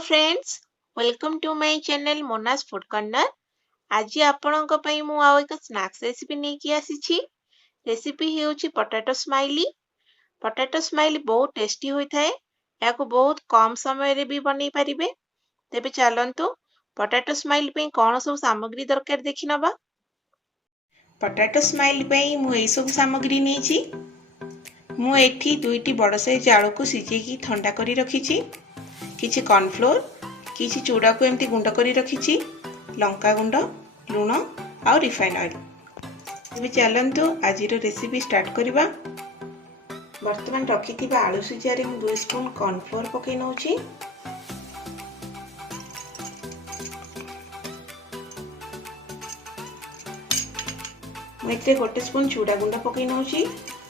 Friends, welcome to my channel Mona's food corner. आज आपणक पई मु आउ एक स्नैक्स रेसिपी नेकी आसीछि। रेसिपी हेउछि पोटैटो स्माइली। पोटैटो स्माइली बहुत टेस्टी होई थाए। याको बहुत कम समय रे भी बनै परिबे। तेबे चलंतु पोटैटो स्माइली पई कोन सब सामग्री दरकार देखि नबा। पोटैटो स्माइली पई मु एई सब सामग्री नेछि। मु एठी दुईटी बड़ साइज आलू को सिजेकी ठंडा करी रखिछि। किछि कॉर्नफ्लोर, किछि चूड़ा को एमती गुंड करी रखिछि, लंका गुंड, लूण आ रिफाइन ऑयल। तेबे चलंतु आजिरो रेसिपी स्टार्ट करिबा। वर्तमान रखिथिबा आलू सिजारे 2 स्पून कॉर्नफ्लोर पकै नउछि। मेथे 1 स्पून चूड़ा गुंड पकै नउछि।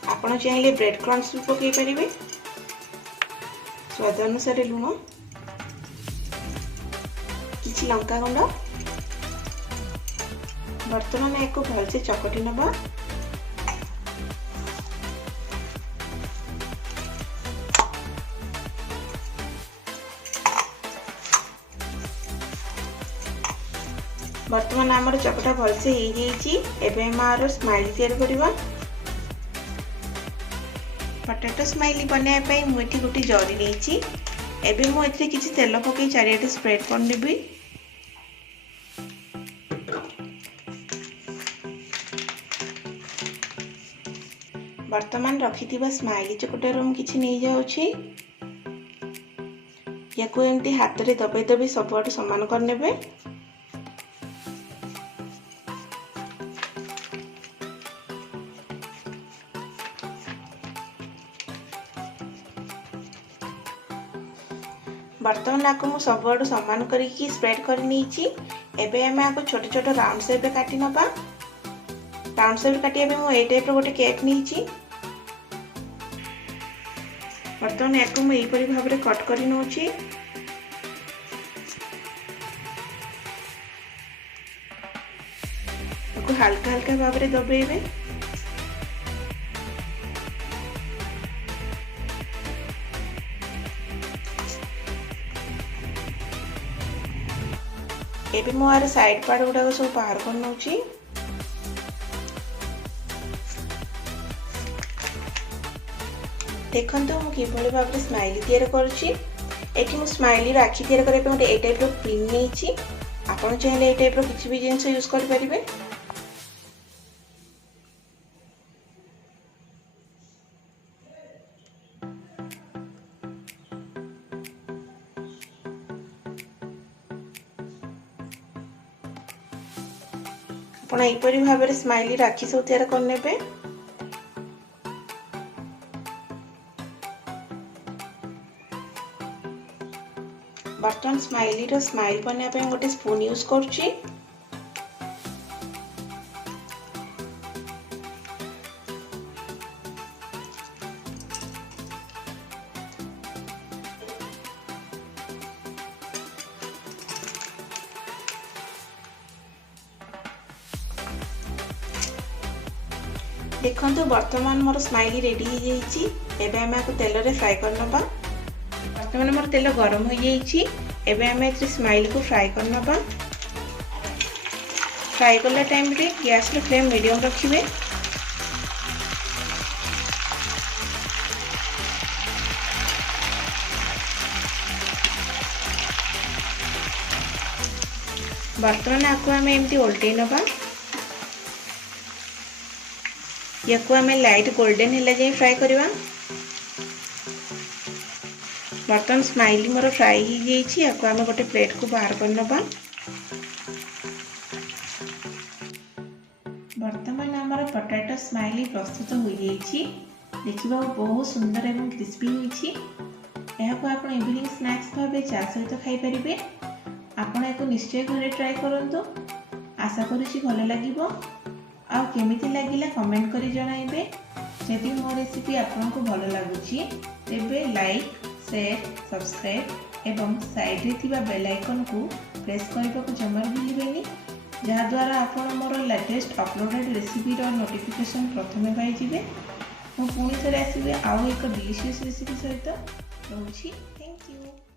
आपण चाहिले ब्रेड क्रम्स भी पकै परिबे। स्वाद अनुसार लूण, किछि लंका गुंड। वर्तमान एको भलसे चकटी नबा। वर्तमान आमर चकटा भलसे हो जाइछि। एबे मारो स्माइली तैयार करिबा। पोटैटो स्माइली बनाया पई मु एठी गुटी जरी नेछि। एबे मु एथे किछि तेल पकै चारियाटे स्प्रेड कर नेबी। वर्तमान रखिथिबा स्माइली चकटा रो किछि नै जाउछि। याको एमती हाथ रे दबे दबे सब आडू समान कर नेबे। वर्तमान आपको मु सब आडू समान करिकी स्प्रेड कर नीची। एबे हम आपको छोटे छोटे राउंड शेप रे काटी नबा। राउंड शेप काटिया बे मु ए टाइप रो गोटे केक नीची। वर्तमान याको मु एई परि भाव रे कट करि नउची। याको हल्का हल्का भाव रे दबेबे। एबे मो आर साइड पार्ट गुडा सब बाहर कर नउची। देखंतु मु किभली भाव रे स्माइली तैयार करूची। एठी मु स्माइली रो आखि तैयार करे पे गोटे ए टाइप रो पिन नेची। आपण चाहिले ए टाइप रो किछि भी जिंस यूज कर परिबे। आपण एई परि भाव रे स्माइली राखी सब तैयार कर नेबे। बर्तन स्माइली रो स्माइल बना पे गोटे स्पून यूज करछि। देखंतु वर्तमान मोर स्माइली रेडी हो जाइछि। एबे हम आको तेल रे फ्राई कर नबा। वर्तमान मोर तेल गरम हो जाइछि। एबे हम एथि स्माइली को फ्राई कर नबा। फ्राई करला टाइम रे गैस रे फ्लेम मीडियम रखिबे। वर्तमान आको हम एमती उल्टे नबा। याको हमें लाइट गोल्डन हिला जाए फ्राई करवा। बर्तन स्माइली मोर फ्राई हो जाइछि। याको हमें गोटे प्लेट को बाहर कर नबा। वर्तमान हमर पोटैटो स्माइली प्रस्तुत हो जाइछि। देखिबा बहुत सुंदर एवं क्रिस्पी होइछि। याको आपण इवनिंग स्नैक्स भाबे चा सहित खाइ परिबे। आपण एको निश्चय घरे ट्राई करंतु। आशा करूछि भलो लागिबो। आ केमिति लागिला कमेंट करी जणाइबे। यदि मो रेसिपी आपनको भलो लागुछि तेबे लाइक, शेयर, सब्सक्राइब एवं साइड रे थिबा बेल आइकन को प्रेस करबा को जमा भूलिबेनी। जहा द्वारा आपण मोर लेटेस्ट अपलोडेड रेसिपी रो नोटिफिकेशन प्रथमे पाइ जिवे। मो पुनी थरे आसीबे आउ एक डिलीशियस रेसिपी सहित। रहूछि। Thank you.